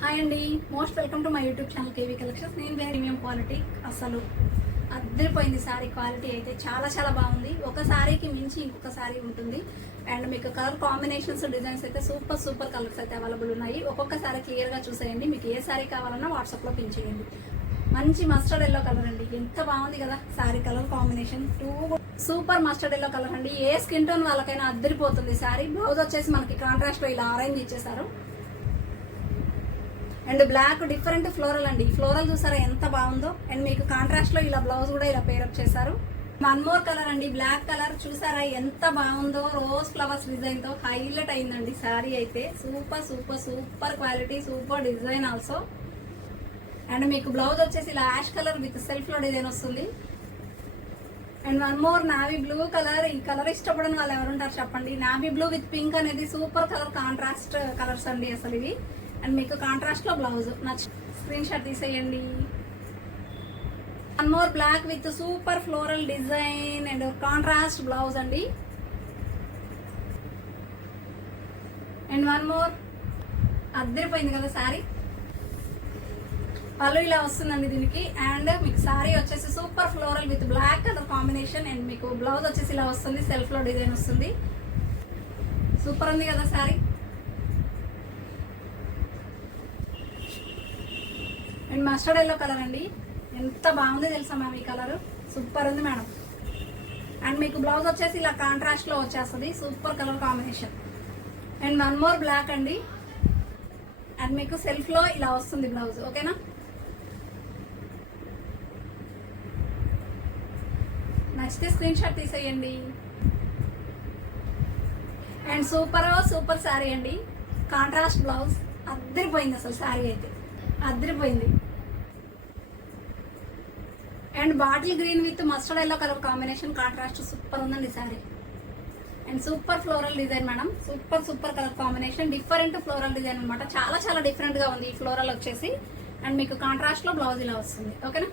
Hi అండి. Most welcome to my YouTube channel KV collections. నేను premium quality అసలు అద్దరిపోయింది శారీ క్వాలిటీ అయితే చాలా చాలా బాగుంది. ఒక శారీకి మించి ఇంకొక శారీ ఉంటుంది. అండ్ మీకు కలర్ కాంబినేషన్స్ డిజైన్స్ అయితే సూపర్ సూపర్ కలర్స్ అయితే అవైలబుల్ ఉన్నాయి. ఒక్కొక్క శారీ క్లియర్గా చూసేయండి. మీకు ఏ శారీ కావాలన్నా వాట్సాప్లో పెంచేయండి చేయండి. మంచి మస్టర్డ్ ఎల్లో కలర్ అండి. ఎంత బాగుంది కదా sari colour combination. Too super mustard yellow colour అండి. ఏ స్కిన్ టోన్ వాళ్ళకైనా అద్దరిపోతుంది శారీ బ్లౌజ్ వచ్చేసి మనకి కాంట్రాస్ట్లో ఇలా ఆరెంజ్ ఇచ్చేసారు. అండ్ బ్లాక్ డిఫరెంట్ ఫ్లోరల్ అండి. ఫ్లోరల్ చూసారా ఎంత బాగుందో? అండ్ మీకు కాంట్రాస్ట్లో ఇలా బ్లౌజ్ కూడా ఇలా పేరప్ చేశారు. వన్ మోర్ కలర్ అండి. బ్లాక్ కలర్ చూసారా ఎంత బాగుందో? రోజ్ ఫ్లవర్స్ డిజైన్తో హైలైట్ అయిందండి శారీ అయితే. Super super super quality super design also and మీకు బ్లౌజ్ వచ్చేసి ఇలా యాష్ కలర్ విత్ సెల్ఫ్లో డిజైన్ వస్తుంది. And one more navy blue colour. ఈ కలర్ ఇష్టపడని వాళ్ళు ఎవరుంటారు చెప్పండి. నావీ బ్లూ విత్ పింక్ అనేది సూపర్ కలర్ కాంట్రాస్ట్ కలర్స్ అండి అసలు ఇవి. అండ్ మీకు కాంట్రాస్ట్లో బ్లౌజ్ నచ్చ స్క్రీన్ షాట్ తీసేయండి. One more black with super floral design and contrast blouse అండి. అండ్ వన్ మోర్ అద్దరిపోయింది కదా శారీ. పళ్ళు ఇలా వస్తుందండి దీనికి. అండ్ మీకు సారీ వచ్చేసి super floral with black colour combination and మీకు బ్లౌజ్ వచ్చేసి ఇలా వస్తుంది. సెల్ఫ్లో డిజైన్ వస్తుంది. సూపర్ ఉంది కదా sari. And mustard yellow colour అండి. ఎంత బాగుంది తెలుసా మ్యామ్ ఈ కలర్ సూపర్ ఉంది మేడం. అండ్ మీకు బ్లౌజ్ వచ్చేసి ఇలా కాంట్రాస్ట్లో వచ్చేస్తుంది. Super colour combination and one more black అండి. అండ్ మీకు సెల్ఫ్లో ఇలా వస్తుంది బ్లౌజ్ ఓకేనా నచ్చితే స్క్రీన్ షాట్ తీసేయండి. అండ్ సూపర్ సూపర్ శారీ అండి. కాంట్రాస్ట్ బ్లౌజ్ అద్దరిపోయింది అసలు శారీ అయితే. అద్దరిపోయింది. And bottle green with mustard yellow colour combination contrast super ఉందండి sari. And super floral design madam. Super super colour combination. Different floral design అనమాట చాలా చాలా డిఫరెంట్గా ఉంది ఈ ఫ్లోరల్ వచ్చేసి. అండ్ మీకు కాంట్రాస్ట్లో బ్లౌజ్ ఇలా వస్తుంది. ఓకేనా?